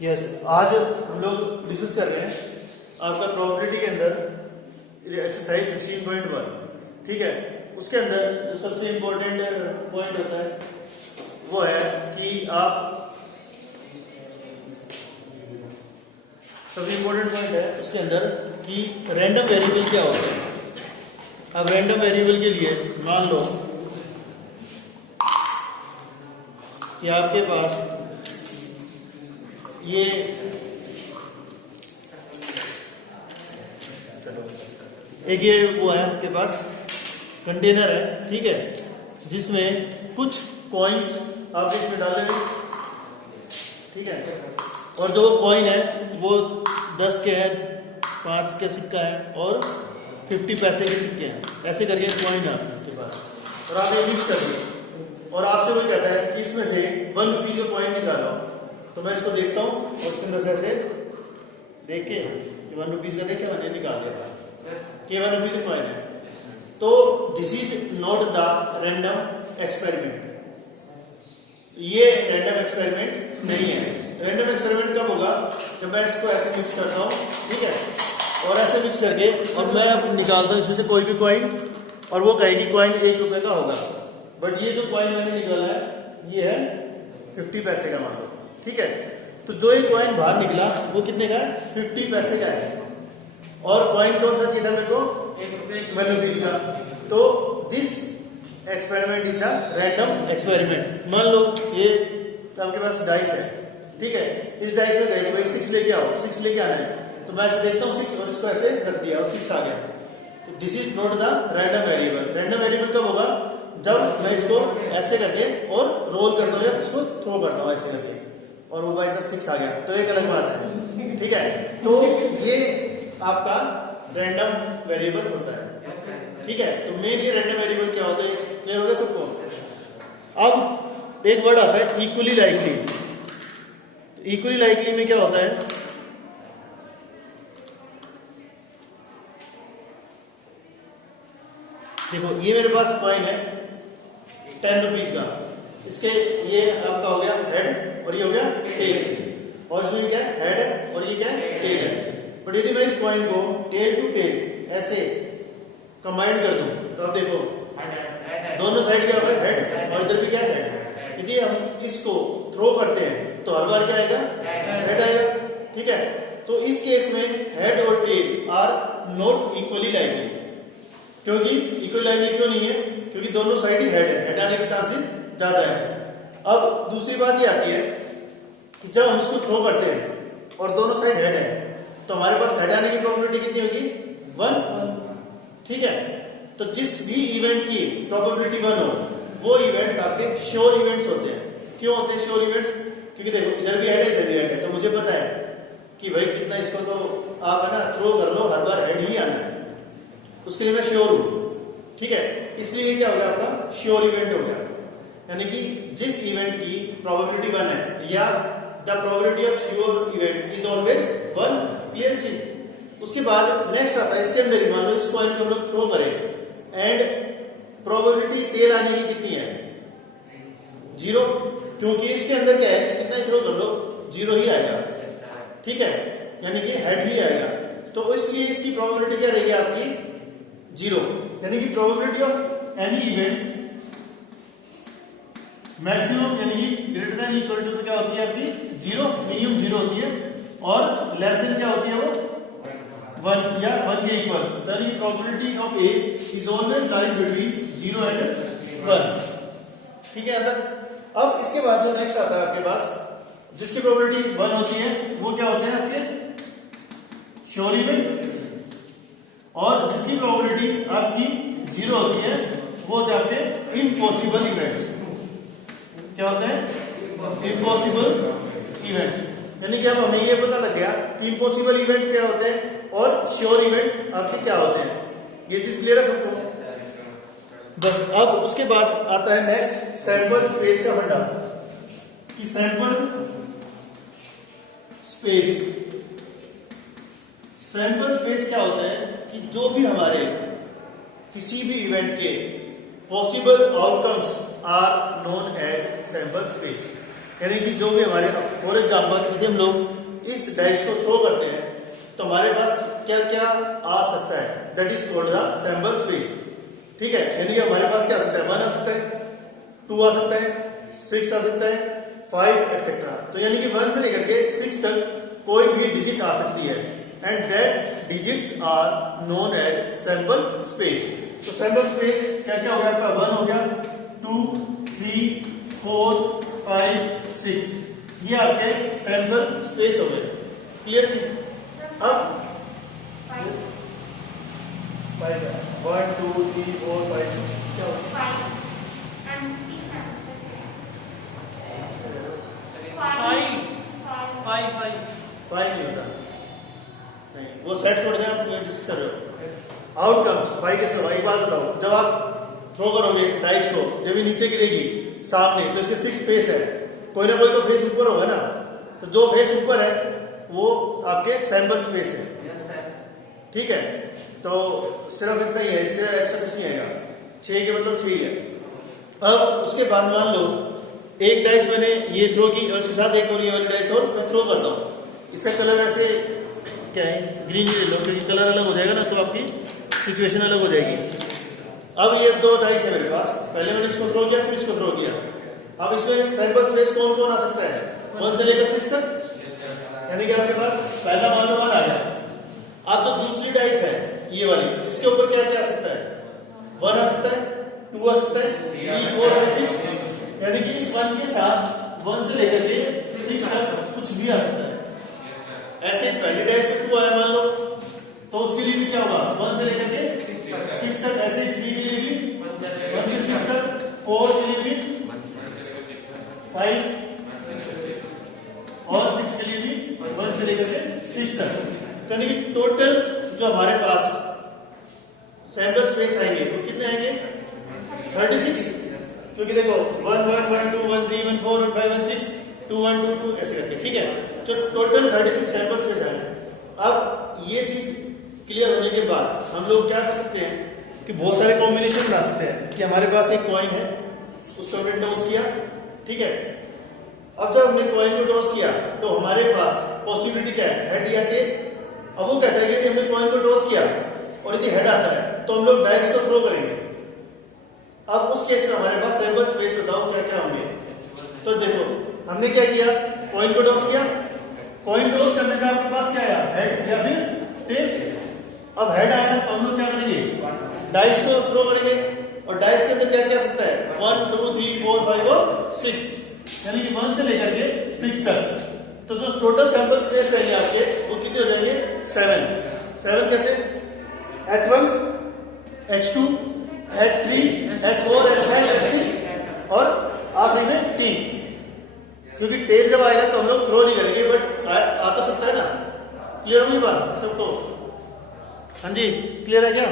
Yes, आज हम लोग डिस्कस कर रहे हैं आपका प्रोबेबिलिटी के अंदर एक्सरसाइज 16.1। ठीक है, उसके अंदर जो सबसे इम्पोर्टेंट पॉइंट होता है वो है कि आप सबसे इम्पोर्टेंट पॉइंट है उसके अंदर कि रैंडम वेरिएबल क्या होता है। अब रैंडम वेरिएबल के लिए मान लो कि आपके पास ये एक ये वो है आपके पास कंटेनर है, ठीक है, जिसमें कुछ कॉइन्स आप इसमें डालेंगे, ठीक है, और जो कॉइन है वो 10 के है, 5 के सिक्का है और 50 पैसे के सिक्के हैं। ऐसे करके कॉइन है आपके पास और आप ये मिक्स कर दिए और आपसे वो कहता है कि इसमें से 1 रुपीज का कॉइन निकालो। तो मैं इसको देखता हूँ और उसके अंदर से ऐसे देख के 1 रुपीज का देखे मैंने निकाल दिया कि 1 रुपीज का कॉइन है। तो this is not the random experiment, ये रैंडम एक्सपेरिमेंट नहीं है। रैंडम एक्सपेरिमेंट कब होगा? जब मैं इसको ऐसे मिक्स करता हूँ, ठीक है, और ऐसे मिक्स करके और मैं अब निकालता हूँ इसमें से कोई भी कॉइन और वो कहेगी कॉइन 1 रुपए का होगा, बट ये जो कॉइन मैंने निकाला है ये है 50 पैसे का, मान लो, ठीक है। तो जो एक कॉइन बाहर निकला वो कितने का है? 50 पैसे का है। और कॉइन कौन सा चाहिए था मेरे को? 1 रुपीज का। तो this experiment is the random experiment. मान लो ये आपके पास डाइस है, ठीक है, इस डाइस में कहेंगे भाई 6 लेके आओ, 6 लेके आना है। तो मैं ऐसे देखता हूँ 6 और इसको ऐसे रख दिया और 6 आ गया। तो this is not the random variable. Random variable कब होगा? जब मैं इसको ऐसे करके और रोल करता हूँ या इसको थ्रो करता हूँ ऐसे करके और वो बाई चांस 6 आ गया, तो एक अलग बात है, ठीक है। तो ये आपका रैंडम वेरिएबल होता है, ठीक है। तो मेन ये रैंडम वेरिएबल क्या होता है, क्लियर हो गया सबको? अब एक वर्ड आता है इक्वली लाइकली। इक्वली लाइकली में क्या होता है? देखो ये मेरे पास कॉइन है 10 रुपीज का, इसके ये आपका हो गया हेड और ये हो गया टेल, और इसमें क्या है? हेड है और ये क्या है? टेल है। बट यदि मैं इस कॉइन को टेल टू टेल ऐसे कंबाइंड कर दूं तो अब देखो दोनों साइड क्या होगा? हेड, और इधर भी क्या है? हेड। यदि हम इसको थ्रो करते हैं तो हर बार क्या आएगा? हेड आएगा, ठीक है। तो इस केस में हेड और tail are not equally likely. क्योंकि इक्वली लाइकली क्यों नहीं है? क्योंकि दोनों साइड ही हेड है, हेड आने के चांसेस ज्यादा है। अब दूसरी बात ये आती है कि जब हम इसको थ्रो करते हैं और दोनों साइड हेड है तो हमारे पास हेड आने की प्रोबेबिलिटी कितनी होगी? 1, ठीक है। तो जिस भी इवेंट की प्रोबेबिलिटी 1 हो वो इवेंट्स आपके श्योर इवेंट्स होते हैं। क्यों होते हैं श्योर इवेंट्स? क्योंकि देखो इधर भी हेड है इधर भी हेड है, तो मुझे पता है कि भाई कितना इसको तो आप है ना थ्रो कर लो, हर बार हेड ही आना है, उसके लिए मैं श्योर हूं, ठीक है। इसलिए क्या हो गया? आपका श्योर इवेंट हो गया, यानी कि जिस इवेंट की प्रोबेबिलिटी 1 है या the probability of sure event is always 1, clear चीज। उसके बाद नेक्स्ट आता है इसके अंदर ही, मान लो इस कॉइन को हम लोग थ्रो करें एंड प्रोबेबिलिटी टेल आने की कितनी है? 0, क्योंकि इसके अंदर क्या है कि कितना ही थ्रो कर लो 0 ही आएगा, ठीक है, यानी कि हेड ही आएगा। तो इसलिए इसकी प्रोबेबिलिटी क्या रहेगी आपकी? 0, यानी कि probability of any event maximum यानी कि ग्रेटर देन इक्वल टू तो क्या होती है आपकी? 0, मिनिमम 0 होती है, और लेस देन क्या होती है वो? 1 या 1 के इक्वल। यानी कि probability of A is always lies between 0 and 1, ठीक है। अब इसके बाद जो नेक्स्ट आता है आपके पास जिसकी प्रोबेबिलिटी 1 होती है वो क्या होते हैं आपके? श्योर इवेंट, और जिसकी प्रोबेबिलिटी आपकी 0 होती है वो होते हैं आपके इम्पॉसिबल इवेंट्स। क्या होते हैं? Impossible event. यानी कि अब हमें ये पता लग गया कि इम्पॉसिबल इवेंट क्या होते हैं और श्योर इवेंट आपके क्या होते हैं। ये चीज क्लियर है सबको? बस अब उसके बाद आता है नेक्स्ट सैंपल स्पेस का फंडा, कि सैंपल स्पेस क्या होता है कि जो भी हमारे किसी भी इवेंट के possible outcomes are known as sample space. यानी कि जो भी हमारे फॉर एग्जाम्पल यदि हम लोग इस डाइस को थ्रो करते हैं तो हमारे पास क्या क्या आ सकता है, that is called the sample space. ठीक है, यानी कि हमारे पास क्या आ सकता है, 1 आ सकता है, 2 आ सकता है, 6 आ सकता है, 5 एटसेट्रा। तो यानी कि 1 से लेकर के 6 तक कोई भी डिजिट आ सकती है and that digits are known as sample space. तो सैंपल स्पेस क्या क्या हो गया आपका, 1 हो गया, 2, 3, 4, 5, 6, ये आपके सैंपल स्पेस हो गए। क्लियर चीज। अब 1, 2, 3, 4, 5, 6 क्या हो गया, 5 नहीं होता, नहीं वो सेट छोड़ दें, आप डिस्कस कर रहे हो। आउटकम्स 5 कैसे होगा, एक बात बताओ, जब आप थ्रो करोगे डाइस को, जब ये नीचे गिरेगी सामने तो इसके 6 फेस है, कोई ना कोई तो फेस ऊपर होगा ना, तो जो फेस ऊपर है वो आपके सैंपल स्पेस है। ठीक है, तो सिर्फ इतना ही है, इससे एक्स्ट्रा कुछ नहीं आएगा, 6 के मतलब 6 ही है। अब उसके बाद मान लो एक डाइस मैंने ये थ्रो की और उसके साथ एक और ये वाली डाइस और मैं थ्रो करता हूँ, इसका कलर ऐसे क्या है, ग्रीन ले लो, क्योंकि कलर अलग हो जाएगा ना तो आपकी सिचुएशन अलग हो जाएगी। अब ये 2 डाइस है मेरे पास, पहले मैंने इसको थ्रो किया, फिर इसको थ्रो किया। अब इसमें सैंपल स्पेस कौन कौन आ सकता है, 1 से लेकर 6 तक, यानी कि आपके पास पहला मान लो 1 आ गया। अब जो दूसरी डाइस है ये वाली, इसके ऊपर क्या क्या आ सकता है, 1 आ सकता है, 2 आ सकता है, 3, 4, 5, 6, यानी कि इस 1 के साथ 1 से लेकर के 6 तक कुछ भी आ सकता है। ऐसे पहली डाइस में 2 आया मान लो, तो उसके लिए भी क्या होगा, 1 से लेकर के 6 तक, ऐसे 3 के लिए भी 1 से 6 तक, 4 के लिए भी 5 और 6 के लिए भी 1 से लेकर के 6 तक। यानी कि टोटल जो हमारे पास सैंपल स्पेस आएंगे वो कितने आएंगे, 36, क्योंकि देखो 1, 1, 1, 2, 1, 3, 1, 4, 1, 5, 1, 6, 2, 1, 2, 2 ऐसे करके। ठीक है, तो टोटल 36 सैंपल स्पेस आएंगे। अब ये चीज क्लियर होने के बाद हम लोग क्या कर सकते हैं कि बहुत सारे कॉम्बिनेशन बना सकते हैं कि हमारे पास एक कॉइन है, उसको हमने टॉस किया। ठीक है, अब जब हमने कॉइन को टॉस किया तो हमारे पास पॉसिबिलिटी क्या है, हेड या टेल। अब वो कहता है कि यदि हमने कॉइन को टॉस किया और यदि हेड आता है तो हम लोग डाइस को थ्रो करेंगे। अब उस केस में हमारे पास सैंपल स्पेस बताओ क्या क्या होंगे। तो देखो हमने क्या किया, कॉइन को टॉस किया, कॉइन टॉस करने से आपके पास क्या आया, हेड या फिर टेल। अब हेड आया तो हम लोग क्या करेंगे, डाइस को थ्रो करेंगे, और डाइस के अंदर क्या क्या सकता है, 1, 2, 3, 4, 5 और 6, यानी कि 1 से लेकर के 6 तक। तो जो टोटल सैंपल स्पेस रहेंगे आपके वो कितने हो जाएंगे, 7 कैसे, H1, H2, H3, H4, H5, H6 और आखिरी में T, क्योंकि टेल जब आएगा तो हम लोग थ्रो नहीं करेंगे, बट आ तो सकता है ना। क्लियर होगी बात सबको, हाँ जी क्लियर है क्या।